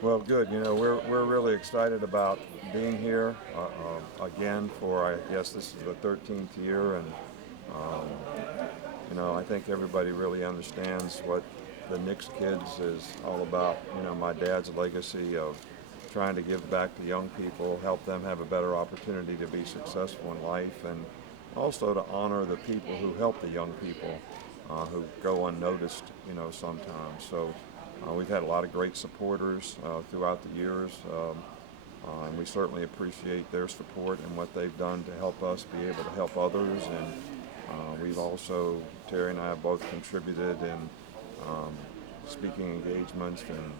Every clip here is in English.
Well, good. We're really excited about being here again for, I guess this is the 13th year, and I think everybody really understands what the Knicks Kids is all about. My dad's legacy of trying to give back to young people, help them have a better opportunity to be successful in life, and also to honor the people who help the young people who go unnoticed, sometimes. So we've had a lot of great supporters throughout the years, and we certainly appreciate their support and what they've done to help us be able to help others. And we've also, Terry and I have both contributed in speaking engagements and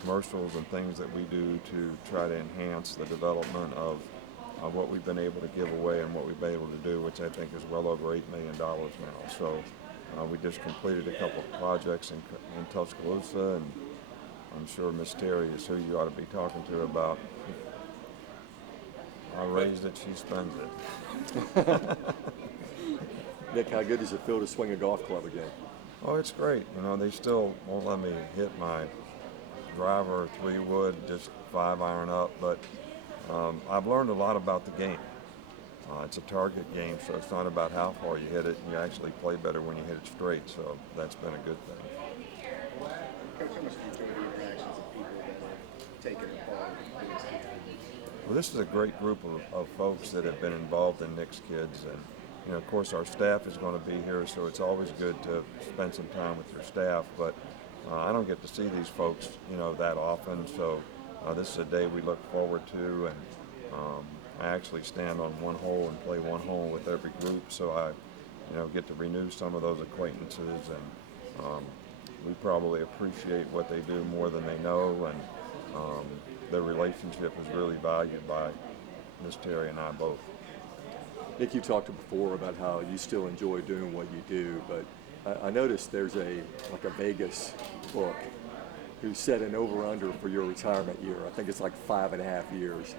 commercials and things that we do to try to enhance the development of what we've been able to give away and what we've been able to do, which I think is well over $8 million now. So we just completed a couple of projects in Tuscaloosa, and I'm sure Miss Terry is who you ought to be talking to about. I raised it, she spends it. Nick, how good does it feel to swing a golf club again? Oh, it's great. They still won't let me hit my driver 3 wood, just 5 iron up, but I've learned a lot about the game. It's a target game, so it's not about how far you hit it. You actually play better when you hit it straight, so that's been a good thing. Coach, how much do you enjoy the interactions of people that have taken part in this? Well, this is a great group of folks that have been involved in Knicks Kids, and of course, our staff is going to be here, so it's always good to spend some time with your staff. But I don't get to see these folks, that often. So this is a day we look forward to, and I actually stand on one hole and play one hole with every group, so I, get to renew some of those acquaintances, and we probably appreciate what they do more than they know, and their relationship is really valued by Miss Terry and I both. Nick, you talked before about how you still enjoy doing what you do, but I noticed there's a Vegas book who set an over/under for your retirement year. I think it's like 5.5 years.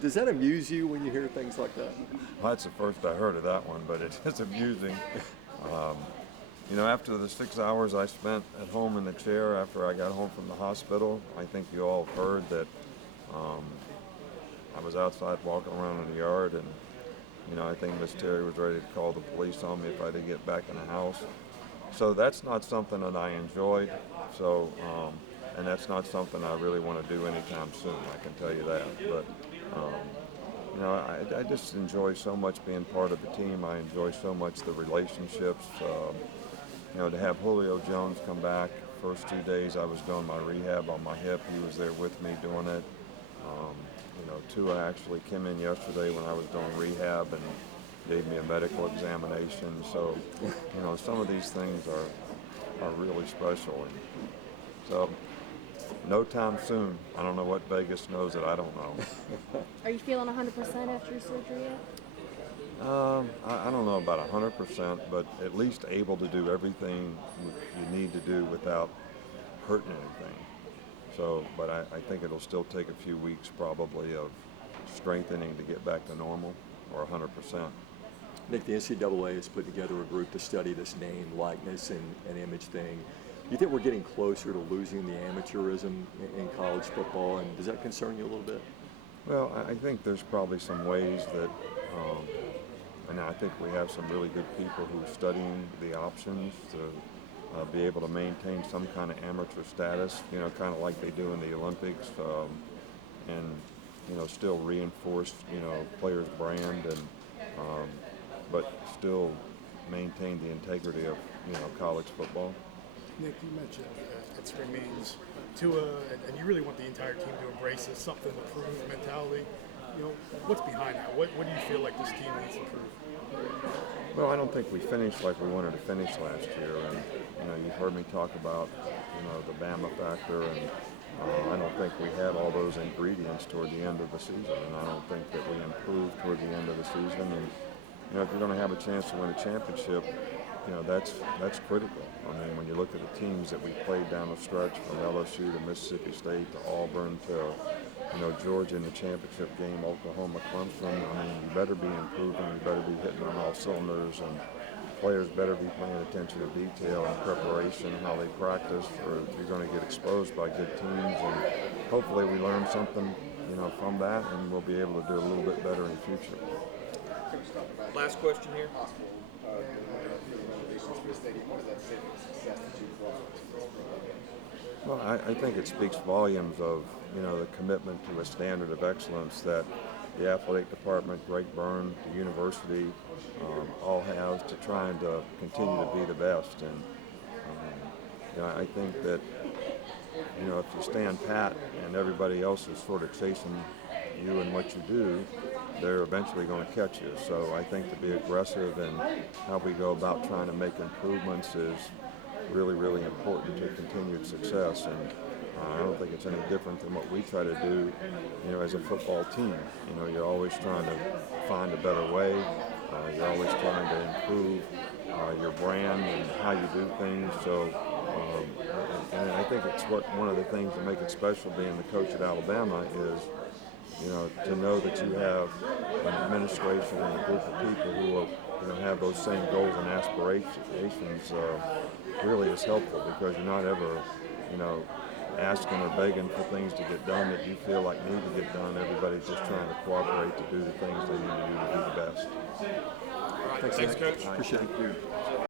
Does that amuse you when you hear things like that? Well, that's the first I heard of that one, but it is amusing. After the 6 hours I spent at home in the chair after I got home from the hospital, I think you all have heard that I was outside walking around in the yard, and I think Miss Terry was ready to call the police on me if I didn't get back in the house. So that's not something that I enjoyed. So, and that's not something I really want to do anytime soon. I can tell you that. But I just enjoy so much being part of the team. I enjoy so much the relationships. To have Julio Jones come back. First 2 days I was doing my rehab on my hip. He was there with me doing it. Tua actually came in yesterday when I was doing rehab and gave me a medical examination. So, some of these things are really special. And so, no time soon. I don't know what Vegas knows that I don't know. Are you feeling 100% after your surgery yet? I don't know about 100%, but at least able to do everything you need to do without hurting anything. So, but I think it'll still take a few weeks probably of strengthening to get back to normal or 100%. Nick, the NCAA has put together a group to study this name, likeness, and image thing. Do you think we're getting closer to losing the amateurism in college football, and does that concern you a little bit? Well, I think there's probably some ways that, and I think we have some really good people who are studying the options to be able to maintain some kind of amateur status, kind of like they do in the Olympics, and still reinforce, players' brand, and but still maintain the integrity of, college football. Nick, you mentioned it remains Tua, and you really want the entire team to embrace this something to prove mentality. What's behind that? What do you feel like this team needs to prove? Well, I don't think we finished like we wanted to finish last year, and you've heard me talk about the Bama factor, and I don't think we had all those ingredients toward the end of the season, and I don't think that we improved toward the end of the season. And if you're going to have a chance to win a championship, that's critical. I mean, when you look at the teams that we played down the stretch from LSU to Mississippi State to Auburn to Georgia in the championship game, Oklahoma, Clemson. I mean, you better be improving. You better be hitting on all cylinders. And players better be paying attention to detail and preparation, how they practice, or you're going to get exposed by good teams. And hopefully we learn something, from that, and we'll be able to do a little bit better in the future. Last question here. Possible, motivations for the stadium. What does that say for the success that you've brought to this program? Well, I think it speaks volumes of, the commitment to a standard of excellence that the athletic department, Greg Byrne, the university, all have to trying to continue to be the best. And I think that, if you stand pat and everybody else is sort of chasing you and what you do, they're eventually going to catch you. So I think to be aggressive in how we go about trying to make improvements is really, really important to continued success. And I don't think it's any different than what we try to do, as a football team. You're always trying to find a better way. You're always trying to improve your brand and how you do things. So, and I think it's one of the things that make it special being the coach at Alabama is, to know that you have an administration and a group of people who have those same goals and aspirations really is helpful, because you're not ever, asking or begging for things to get done that you feel like need to get done. Everybody's just trying to cooperate to do the things they need to do to be the best. Thanks, Coach. Appreciate it.